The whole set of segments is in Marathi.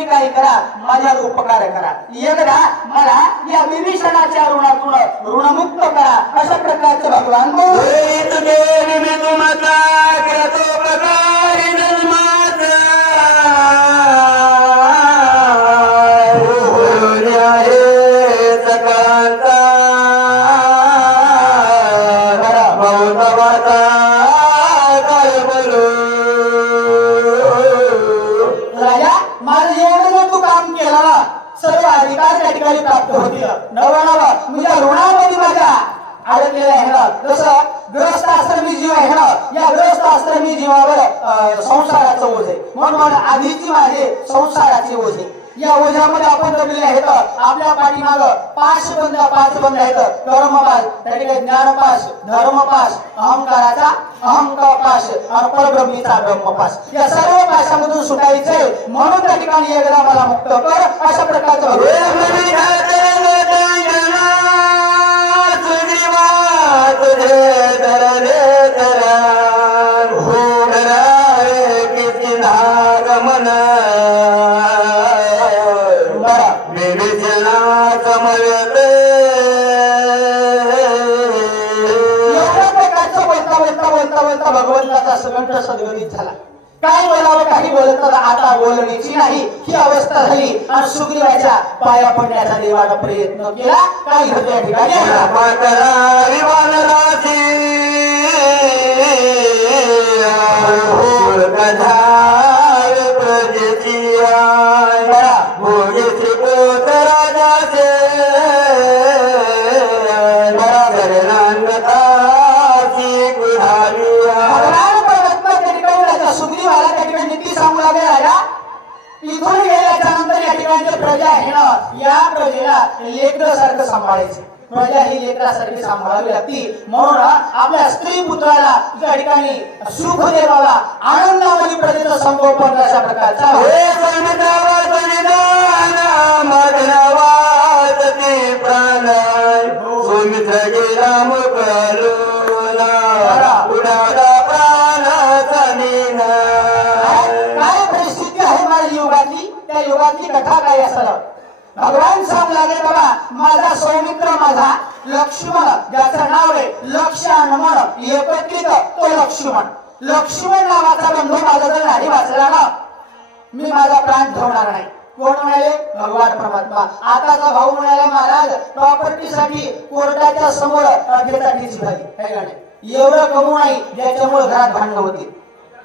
तुम्ही काही करा? माझ्यावर उपकार करा. एकदा मला या विभीषणाच्या ऋणातून ऋणमुक्त करा. अशा प्रकारचे भगवान या आपण दबलेले आहेत. आपल्या पाठीमाग पाच बंद पाच बंद आहेत कर्मपास त्या ठिकाणी ज्ञानपास धर्मपास अहंकाराचा अहंकार पास आणि परब्रह्मीचा ब्रह्मपास या सर्व पाशामधून सुटायचंय. म्हणून त्या ठिकाणी एकदा मला मुक्त कर. अशा प्रकारचं भगवंताचा संकट सद्गतीत झाला काय बोलावं काही बोलत. आता बोलण्याची नाही ही अवस्था झाली आणि सुग्रीवाच्या पाया पडण्याचा देवाला प्रयत्न केला काही होतं या ठिकाणी प्रजेला लेकर सारखं सांभाळायचं. प्रजा ही लेकरासारखी सांभाळावी लागती. म्हणून आपल्या स्त्री पुत्राला त्या ठिकाणी सुख देवाला आनंदामध्ये प्रजेचं संगोपन अशा प्रकारचा. काय परिस्थिती आहे माझ्या युगातली त्या युगातली कथा काय असलं भगवान सांगू लागले बाबा. माझा सौमित्र माझा लक्ष्मण ज्याचं नाव आहे लक्ष आणि एकत्रित तो लक्ष्मण. लक्ष्मण नावाचा बंधू माझा जर नाही वाचला ना मी माझा प्राण ठेवणार नाही. कोण म्हणाले? भगवान परमात्मा. आताचा भाऊ म्हणाले महाराज प्रॉपर्टीसाठी कोर्टाच्या समोर अध्यक्षाची झाली एवढं कमू नाही ज्याच्यामुळे घरात भांडणं होती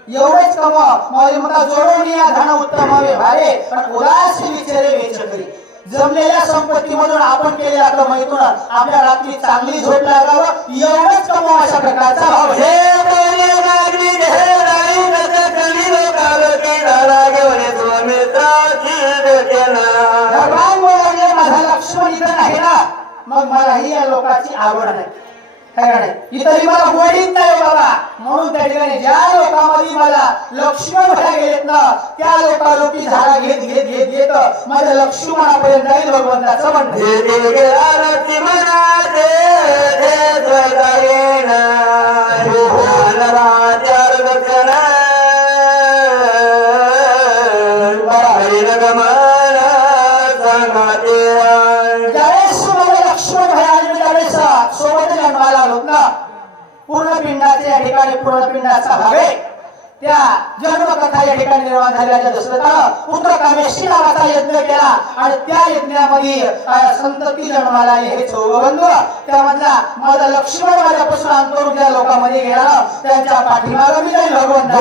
एवढेच कमवा. माऊली म्हणता जोडून या धन उत्तम हवे भारे पण उदास विचारे वेच करी जमलेल्या संपत्तीमधून आपण केलेल्या कमाईतून आपल्या रात्री चांगली झोप लागावं. एवढंच कमवा अशा प्रकारचा भाव. हे माझा लक्ष्मण इथं नाही ना. मग मलाही या लोकांची आवड नाही. इथं मला वडील नाही हो बाबा. म्हणून त्या ठिकाणी ज्या लोकांमध्ये मला लक्ष्मण भया गेलेत ना त्या लोका लोकी झाडा घेत घेत घेत घेत माझ्या लक्ष्मणापर्यंत जाईल भगवंताचं म्हणते पूर्णपिंडाचे या ठिकाणी पुनर्पिंडाचा भाग आहे त्या जन्मकथा या ठिकाणी निर्माण झालेल्या दशरथानं पुत्र कामेशी नावाचा यज्ञ केला आणि त्या यज्ञामध्ये संतती जन्माला आली हे चौबंधू त्यामधला माझा लक्ष्मण माझ्यापासून अंतरून त्या लोकांमध्ये गेला त्यांच्या पाठीमागं मी जाईल भगवंत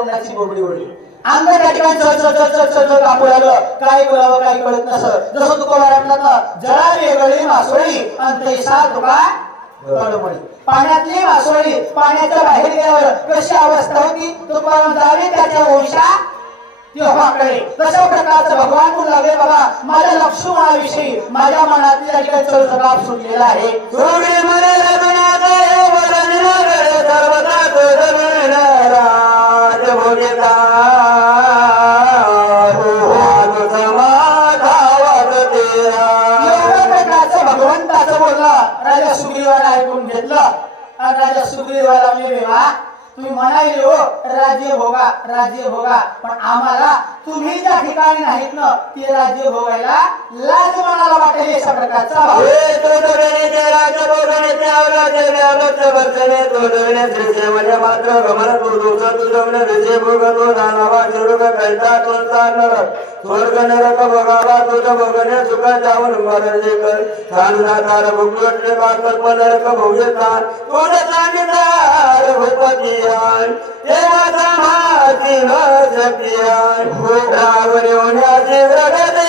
तोंडाची बोबडी ओढली. अंग त्या ठिकाणी चळ चळ चळ चळ चळ चळ कापू लागलं. काय बोलावं काही कळत नसत. जसं तुका वाटलं ना जळा वेगळी मासोळी आणि तैसा तुका तडमडी पाण्यातली मासोळी पाण्याच्या बाहेर गेल्यावर कशी अवस्था होती तुकाराम जावे त्याच्या वंशा तेव्हा तशा प्रकारचं भगवान तू लागले बाबा माझ्या लक्ष्मणाविषयी माझ्या मनातल्या काही चळचकाप सुटलेला आहे. सोडे मला भगवंताचं बोलला राजा सुग्रीवाला ऐकून घेतलं. आणि राजा सुग्रीवाला मी देवा तुम्ही म्हणाले हो राज्य भोगा राज्य भोगा. पण आम्हाला तुम्ही ज्या ठिकाणी नाहीत ना ते राज्य भोगायला लाज मनाला वाटेल अशा प्रकारचा भोग स्वर्ग नरक भोगावा तुझ जावन मरजे कर भोगले नरक भूपती देवा समाती न शक्ती आय होण्याचे व्रगते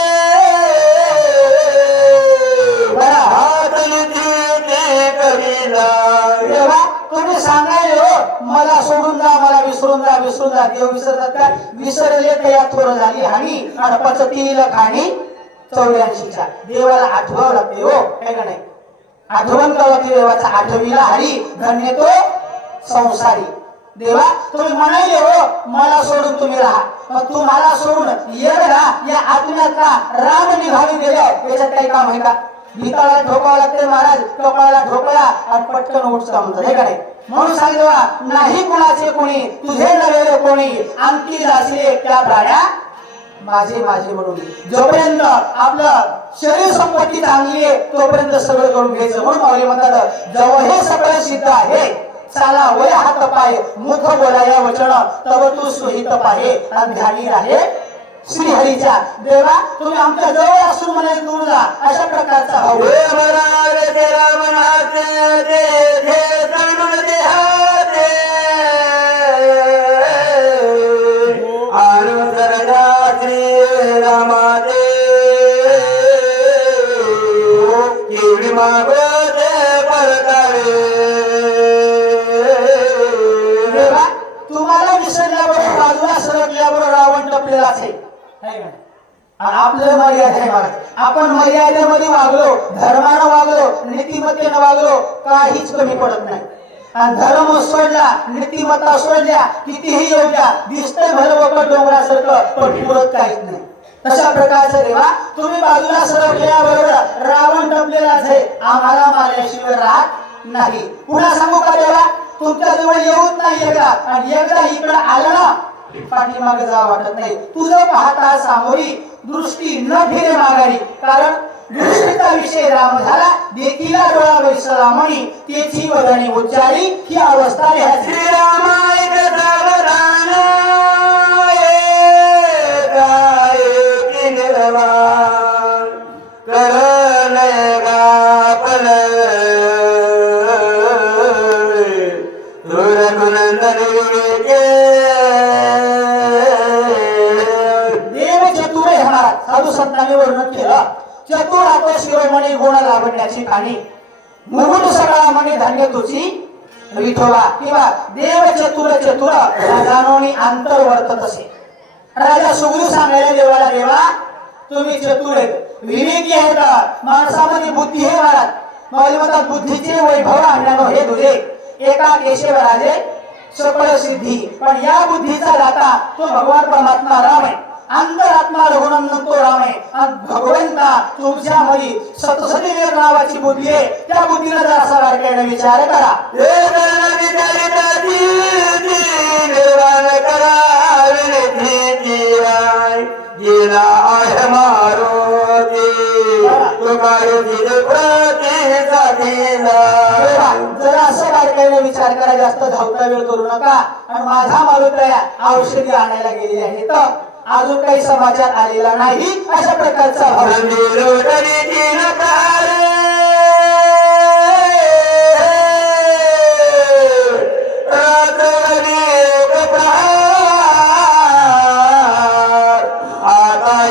तुम्ही सांगायले हो मला सोडून जा मला विसरून जा विसरून जा. देव विसरतात का विसरले तर या थोर झाली हानी आणि पचतील खाणी चौऱ्याऐंशीच्या देवाला आठवावं लागते हो काय का नाही? आठवण कळते देवाचा आठवीला हरी धन्य तो संसारी. देवा तुम्ही म्हणाले हो मला सोडून तुम्ही राहा. मग तुम्हाला सोडून येडा या आत्म्यातला राम निघावी गेलं याच्यात काही काम आहे का? भीताला ठोकावं लागते महाराज कपाळाला ठोकला आणि पटकन उठचा म्हणतात हे काय म्हणून सांगितलं नाही कुणाचे कोणी तुझे नव्हे कोणी आमची जाशील त्या प्राण्या माझे माझे म्हणून. जोपर्यंत आपलं शरीर संपत्ती चांगली आहे तोपर्यंत सगळं करून घ्यायचं. म्हणून म्हणतात जवळ हे सगळं सिद्ध आहे. चाला वय हात पाय मुख बोला या वचन तव तू सुहित पाहे. आणि ध्यानी आहे श्रीहरीच्या. देवा तुम्ही आमच्या जवळ असून म्हणे दूर जा. अशा प्रकारचा भाव हे मनार ते आपण मर्यादेमध्ये वागलो धर्मानं वागलो नीतिमत्तेनं वागलो काहीच कमी पडत नाही. आणि धर्म सोडला नीतिमत्ता सोडल्या कितीही योग्य दिसतंय भरवकट डोंगरासारखं पण पुरत काहीच नाही. तशा प्रकारचं देवा तुम्ही बाजूला सरकल्याबरोबर रावण टपलेलाच आहे. आम्हाला मारल्याशिवाय राहत नाही. पुन्हा सांगू का देवा? तुमच्या जवळ येऊच नाही एकदा आणि एकदा इकडं आलं ना पाठीमागे जा वाटत नाही. तुझं पाहता सामोरी दृष्टी न फिरे माघारी कारण दृष्टीचा विषय राम झाला देखीला डोळा वैश्य म्हणी तेची वदनी उच्चारी ही अवस्था विठोबा किंवा देव चतुर चतुर राजानोनी अंतर वर्तत असे राजा सुग्रीव सांगायला देवाला देवा तुम्ही चतुर आहेत. विवेकी आहेत माणसामध्ये बुद्धी हे महाराज. मला बुद्धीचे वैभव आणण्यानो हे दुरे. एका केशव राजे सकळ सिद्धी पण या बुद्धीचा दाता तो भगवान परमात्मा राम आहे. अंतरात्मा रघुनंदन तो राम आहे भगवंता तुमच्यामध्ये सतसती वेग नावाची बुद्धी आहे. त्या बुद्धीनं जर असा बारकाईने विचार करा. निर्वाण करा आहे साधीला जर असं बारकाईने विचार करा जास्त धावता वेळ करू नका. आणि माझा मारुतया औषधी आणायला गेलेली आहे तर अजून काही समाचार आलेला नाही. अशा प्रकारचा भाव मंदिरो तरी आता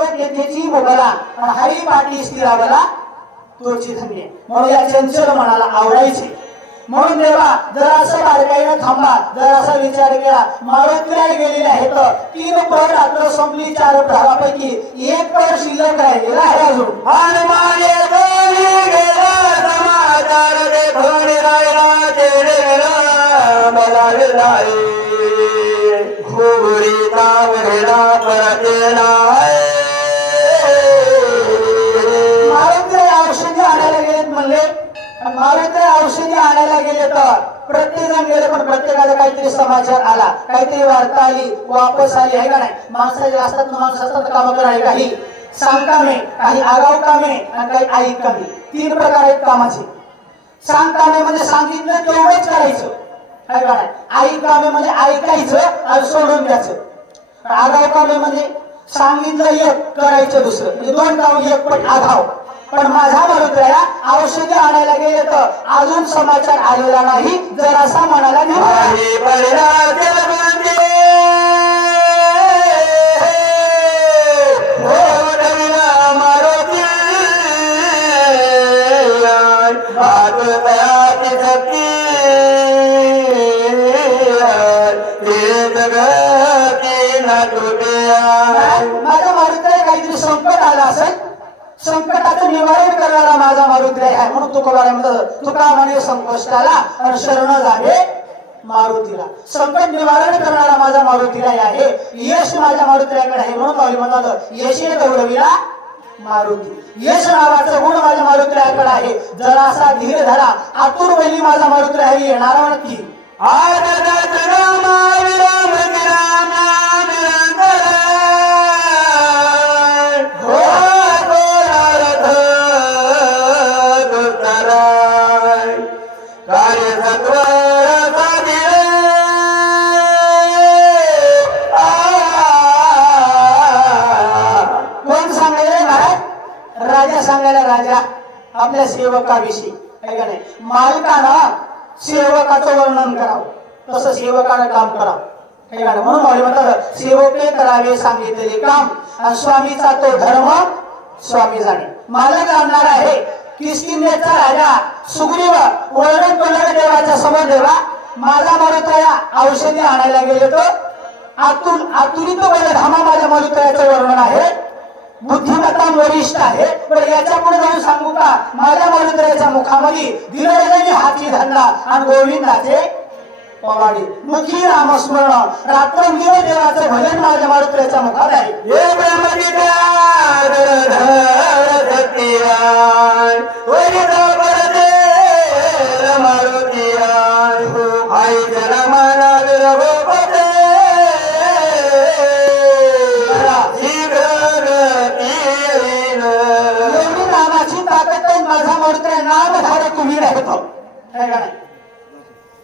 पण तो भोगाला भोगला आणि हरी पाठी स्थिरावला तोची धन्य म्हणून या चंचल मनाला आवडायचे. म्हणून देवा जर असं बारकाईनं थांबा जर असा विचार केला मारुतीला गेलेले आहेत तीन पर रात्र संपली चार प्रहारापैकी एक पर शिल्लक राहिलेला आहे अजून. हनुमाने दोन्ही गेला औषधी गेले तर प्रत्येक जण गेले पण प्रत्येकाला काहीतरी समाचार आला. काहीतरी वार्ता आली वापस आली आहे का नाही? माणसाचे असतात माणसं असतात काम करायला काही सांग कामे काही आगाव कामे आणि काही ऐक कामे. तीन प्रकार आहेत कामाचे. सांग कामे म्हणजे सांगितलं तेवढंच करायचं. आहे का नाही? ऐक कामे म्हणजे ऐकायचं आणि सोडून द्यायचं. आगाव कामे म्हणजे सांगितलं एक करायचं दुसरं. म्हणजे दोन काम एक पण आगाव पण माझा मारुतीला औषध आणायला गेले तर अजून समाचार आलेला नाही जर असा म्हणाला आणि संकटाचं निवारण करणारा माझा मारुती आहे. म्हणून तुकोबाला म्हणत तुका म्हणे संकष्टाला आणि शरण जावे मारुतीला? संकट निवारण करणारा माझा मारुतीला आहे. यश माझ्या मारुतीलाकडे आहे. म्हणून माऊली म्हणतात यशे दौडविला मारुती. यश नावाचं गुण माझ्या मारुतीलाकडे आहे. जरासा धीर धरा. आतुर बैली माझा मारुती आहे येणारा नक्की आदत विराम विराम आपल्या सेवकाविषयी का नाही? मालकानं सेवकाचं वर्णन करावं. तसं सेवकानं काम करावं. का नाही? म्हणून माऊली म्हणतात सेवके करावे सांगितलेले काम आणि स्वामीचा तो धर्म स्वामी जाणे. मालक आणणार आहे किस्किंदेचा राजा सुग्रीव वर्णन करून देवाच्या समोर देवा माझा मरुतया औषधी आणायला गेले तर आतून आतुरित धामा माझ्या मरुतयाचं वर्णन आहे. बुद्धिमत्ता वरिष्ठ आहे पण याच्यापुढे जाऊन सांगू का? माझ्या मारुतयाच्या मुखामध्ये दिलं हाती धरला आणि गोविंदाचे पवाडी. मुखी रामस्मरण. रात्र देवाचं भजन माझ्या मारुतयाच्या मुखात आहे.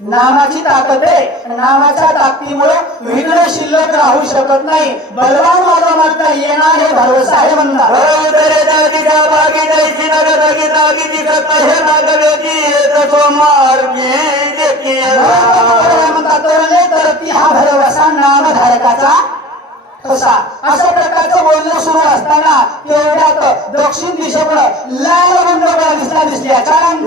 नामाची ताकद आहे नामाच्या ताकदीमुळे विघ्न शिल्लक राहू शकत नाही बलवान माझा मात्र येणार हे भरवसा आहे म्हणतात तर ती हा भरवसा नामधारकाचा कसा अशा प्रकारचं बोलणं सुरू असताना तेवढ्यात दक्षिण दिशेकडे लाल मंडळ दिसला दिसल्या कारण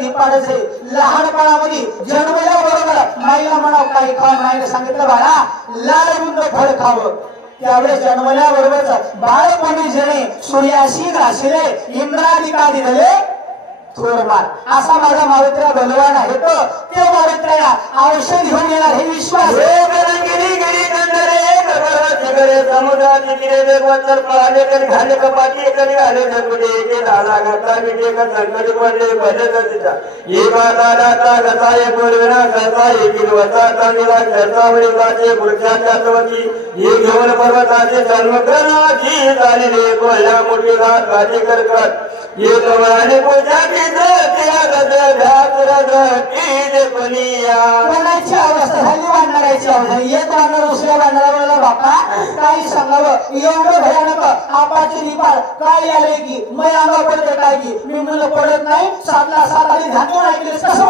निपाडच आहे. लहानपणामध्ये जन्मल्या बरोबर माईला म्हणाव काही खा माईने सांगितलं बाळा लाल रुंद फळ खावं. त्यावेळेस जन्मल्या बरोबरच बाळपणी जणे सूर्याशी घासिले इंद्राधिका दिले थोरमार असा माझा मारुत्र्या बलवान आहे तो. त्या मारुत्र्या औषध घेऊन येणार हे विश्वास आहे. गिरी गिरी कंदरे तिकडे समुद्राची तिकडे वेगवंतर पळाले कधी घाले कपाटी कधी घाले झगडे एके झाला घातला मिटे का संकट पडले? भले तिचा. एका दादाचा घसा एक वरविना घसा एकील वचा चांदीला घरचा वडील जाते वृक्षाच्या सवती एक घेऊन पर्वताचे जन्मग्रहाची झालेले कोल्हा मोठी घात भाजी करकत एक वयाने पूजा केलं त्या गज मनाची अवस्था झाली वाढणाऱ्याची अवस्था एक वाढणार दुसऱ्या वाढणारा वेळेला बापा काही सांगावं? एवढं भयानक आपाची निपाळ. काय आले की? मै अंगा पडते काय की? मी मुलं पडत नाही. सातला सात आधी ध्यान ऐकलेस कसं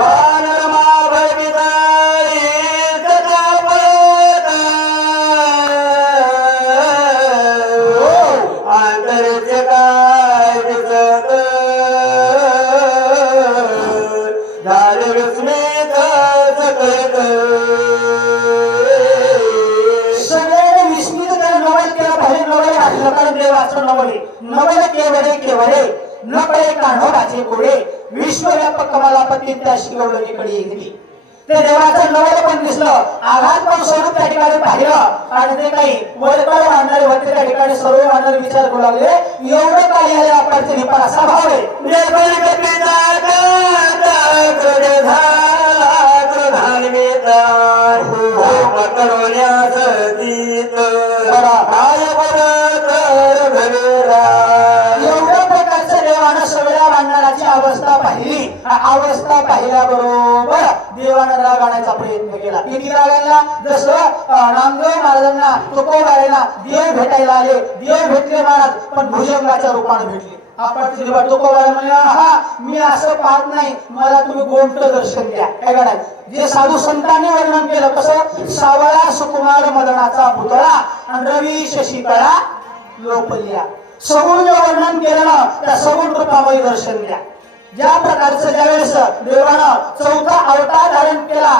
अवस्था पाहिल्याबरोबर देवानं राग आणायचा प्रयत्न केला. किती राग आणला जसं नामदेव महाराजांना तुकोबाईला देव भेटायला आले देव भेटले महाराज पण भुजंगाच्या रूपाने भेटले. आपण तुकोबाला म्हणले हा मी असं पाहत नाही मला तुम्ही गोमट दर्शन द्या. काय करायचं जे साधू संतांनी वर्णन केलं कसं? सावळा सुकुमार मदनाचा पुतळा आणि रवी शशिकळा लोपल्या. सगुण वर्णन केलं ना त्या सगुण रूपामध्ये दर्शन द्या. ज्या प्रकारचं ज्यावेळेस देवानं चौथा अवतार धारण केला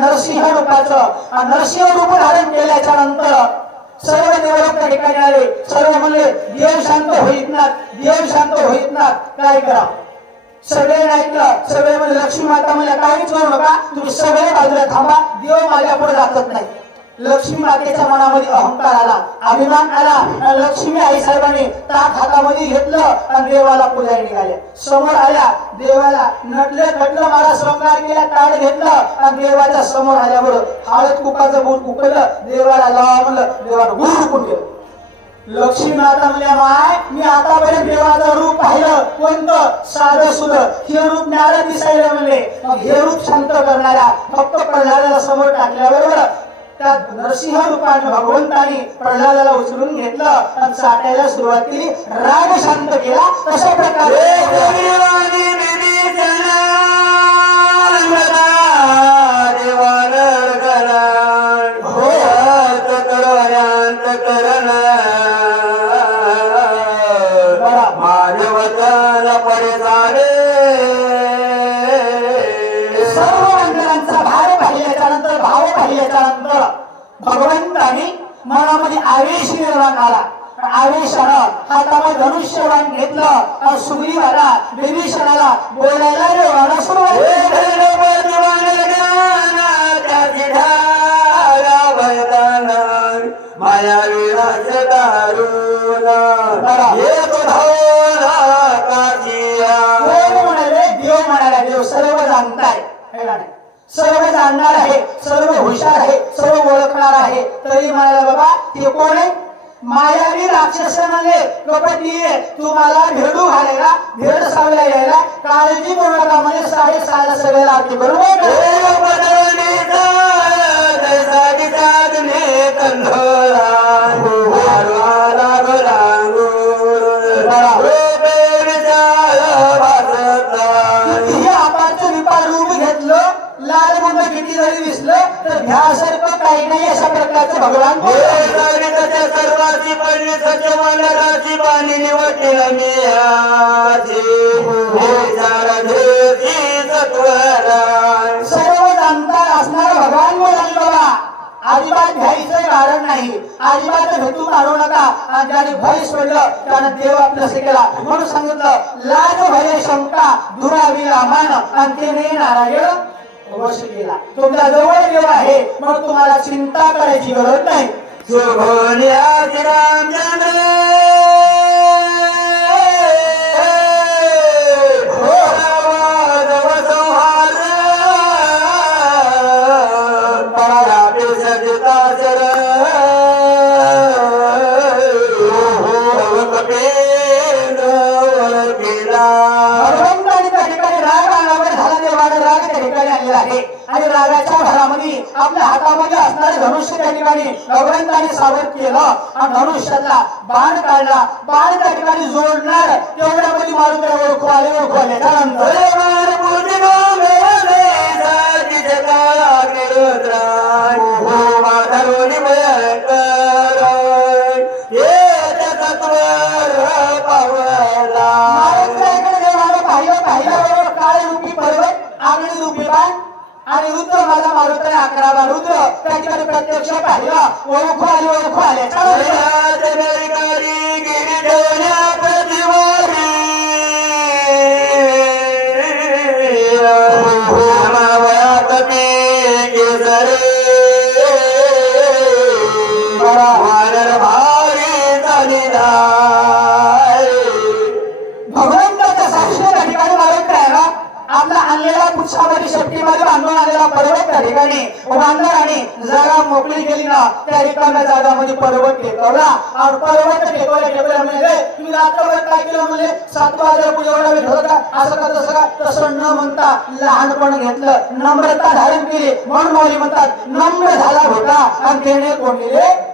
नरसिंह रूपाचं? नरसिंह रूप धारण केल्याच्यानंतर सर्व देवलोक त्या ठिकाणी आले. सर्व म्हणले देव शांत होईत ना देव शांत होईत ना काय करा? सगळे ऐकलं सगळे म्हणजे लक्ष्मी माता म्हणजे काहीच करू नका तुम्ही सगळे बाजूला थांबा देव माझ्या पुढे जातच नाही. लक्ष्मी मातेच्या मनामध्ये अहंकार आला अभिमान आला आणि लक्ष्मी आई साहेबांनी ताक हातामध्ये घेतलं आणि देवाला पुजारी निघाल्या. समोर आल्या देवाला नटलं खटलं मला श्रृंगार केला ताड घेतलं आणि देवाच्या समोर आल्यावर हळद कुकाचं बोट उकळलं देवाला लावा म्हणलं देवाला गुरु रुकून गेलं. लक्ष्मी माता म्हणल्या माय मी आतापर्यंत देवाचं रूप पाहिलं. कोणतं? साधं सुध. हे रूप न्यारा दिसायला म्हणले. मग हे रूप शांत करणाऱ्या फक्त प्रल्हादाला समोर टाकल्याबरोबर त्या नरसिंह रूपाने भगवंतानी प्रल्हादाला उचलून घेतलं आणि साठायला सुरुवात केली राग शांत केला. तशा प्रकारे निर्माण आला. आवेशानं हातामध्ये धनुष्यबाण घेतलं. आणि सुग्रीवाला विभीषणाला बोलायला देवाला सुरुवात. मायावी राज्य दारुण. सर्व जाणणार आहे सर्व हुशार आहे सर्व ओळखणार आहे. तरी म्हणाला बाबा ते कोण आहे? मायावी राक्षस म्हणे कपटी तुम्हाला भेडू घालायला भेड सावल्या यायला काळजी करू नका म्हणजे साडे सहाला सगळ्याला आरती बरोबर नका. हे साधने कंधोळा. किती जरी दिसलं तर भ्यासारखं काही नाही अशा प्रकारचं भगवान सर्वाची पडली सत्य वनराची पाणी निवडतील मी. सर्व जाणता असणारा भगवान बोलाल बाबा. अजिबात घ्यायचं कारण नाही. अजिबात भेटून आणू नका. आणि ज्याने भय सोडलं त्यानं देव आपलं केला. म्हणून सांगितलं लाज भय शंका दुरावी मान आणि ते नाही नारायण. वश केला. तुमचा जवळ देव आहे मग तुम्हाला चिंता करायची गरज नाही. आणि घरामध्ये आपल्या हातामध्ये असणारे धनुष्य त्या ठिकाणी भगवंताने सादर केलं. आणि धनुष्यातला बाण काढला. बाण त्या ठिकाणी जोडणार तेवढ्यामध्ये मारून त्याला ओळखू आले ओळखू आले. त्यानंतर आणि रुद्र माझा मारुतीने अकरा बाण रुद्र त्या ठिकाणी प्रत्यक्ष पाहिलं. ओळखू आली ओळखू आले. त्यानंतर आपला आणलेला पुच्छामध्ये शक्तीमध्ये बांधून आलेला पर्वत त्या ठिकाणी बांधला आणि जागा मोकळी केली ना त्या रिकाम्या जागामध्ये पर्वत टेकवला. आणि पर्वत टेकवल्या टेकवल्या म्हणजे तुम्ही रात्रभर काय केलं म्हणजे सात वाजता एवढा वेळ होता. असं का तसं का? तसं न म्हणता लहानपण घेतलं नम्रता धारण केली. म्हणून मौली म्हणतात नम्र झाला होता. आणि त्याने कोणले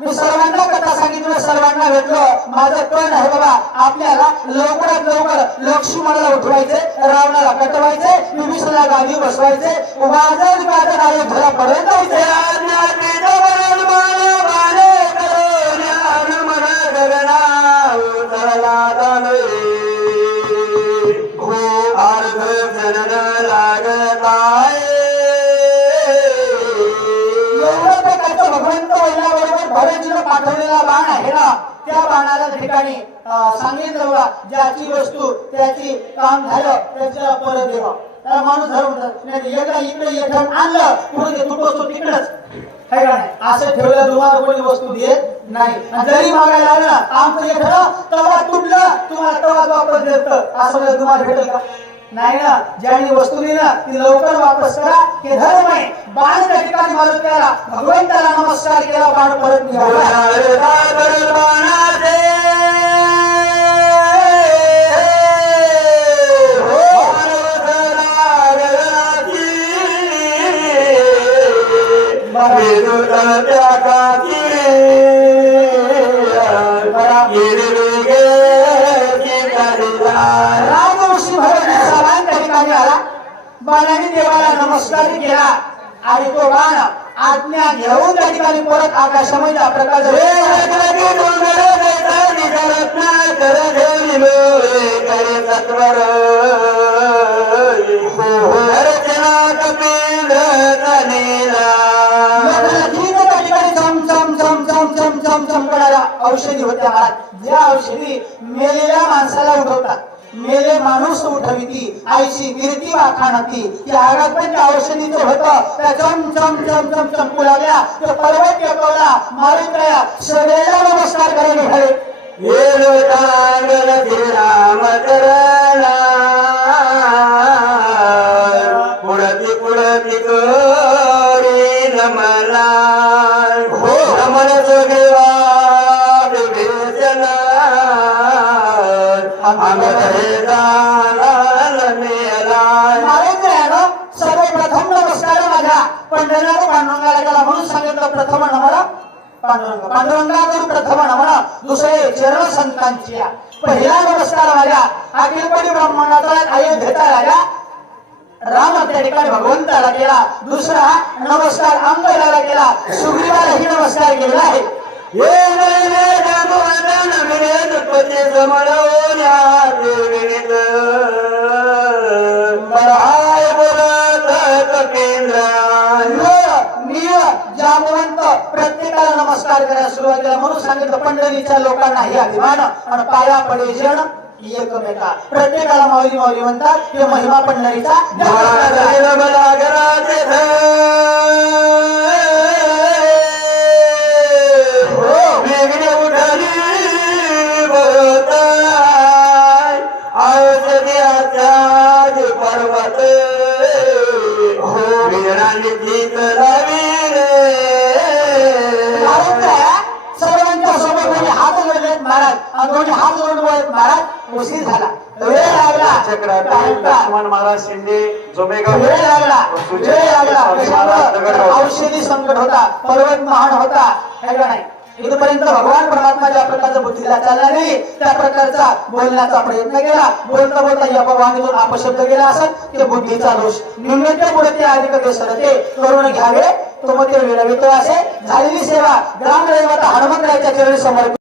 मी सर्वांना कथा सांगितलं सर्वांना भेटलो. माझं पण आहे बाबा आपल्याला लवकरात लवकर लक्ष्मणाला उठवायचे रावणाला कटवायचे विभीषणाला गावी बसवायचे वाजत गाजत आले पडत जायचे भरतजीनं पाठवलेला बाण आहे ना त्या बाणाला ठिकाणी सांगितलं बघा ज्याची वस्तू त्याची काम झालं त्याच्याला परत देवा त्याला माणूस धरून नाही एकदा इकडे एक आणलं पुढे ते तुटवतो तिकडच. है का नाही? असं ठेवलं तुम्हाला कोणी वस्तू देत नाही. जरी मागायला आलं आमचं काम तवा तुटलं तुम्हाला तवा वापर देत असं तुम्हाला भेटेल का? नाही ना ज्याने वस्तू लिहिला ती लवकर वापस करा हे धर्म आहे. बाण त्या ठिकाणी मदत केला भगवंताला नमस्कार केला बाण परत निघाला. राजऋषी ठिकाणी आला. बाणाने देवाला नमस्कार केला. आणि तो बाण आज्ञा घेऊन त्या ठिकाणी परत आकाशामध्ये करायला औषधी होत्या ज्या औषधी मेलेल्या माणसाला उठवतात. मेले माणूस उठविती. आईची गिरती वाखाण या आगात पण त्या औषधीचं होतं. त्या चम चम चम चम चमकू लागल्या तो पर्वत टेकवला मारून गया सगळ्याला नमस्कार करायला निघाले पुढती पुढती. माझ्या पांडुरंगाला गेला म्हणून सांगितलं प्रथम नमन पांडुरंग पांडुरंगाकडून प्रथम नमन दुसरे चरण संतांची पहिला नमस्कार माझ्या अखिलपणी ब्रह्मांडाचा अयोध्येचा राजा राम त्या ठिकाणी भगवंताला केला दुसरा नमस्कार अंगराला केला सुग्रीवालाही नमस्कार केला आहे हे निय जामवंत प्रत्येकाला नमस्कार करायला सुरुवात केला. म्हणून सांगितलं पंढरीच्या लोकांना हे अभिमान आणि पाया पडे जण एकमेका. प्रत्येकाला माऊली माऊली म्हणतात हे महिमा पंढरीचा शिंदे जोमेगाव? औषधी संकट होता पर्वत महान होता. है नाही? इथपर्यंत भगवान परमात्मा ज्या प्रकारचा बुद्धीला चालला नाही त्या प्रकारचा बोलण्याचा प्रयत्न केला. बोलता बोलता या भगवानीतून अपशब्द गेला असत ते बुद्धीचा दोष. निम्नत्य पुढे ते अधिक ते सरते करून घ्यावे. तो मग ते विळवितो असे. झालेली सेवा ग्रामदैवता हनुमंतराच्या चरणी समर्पित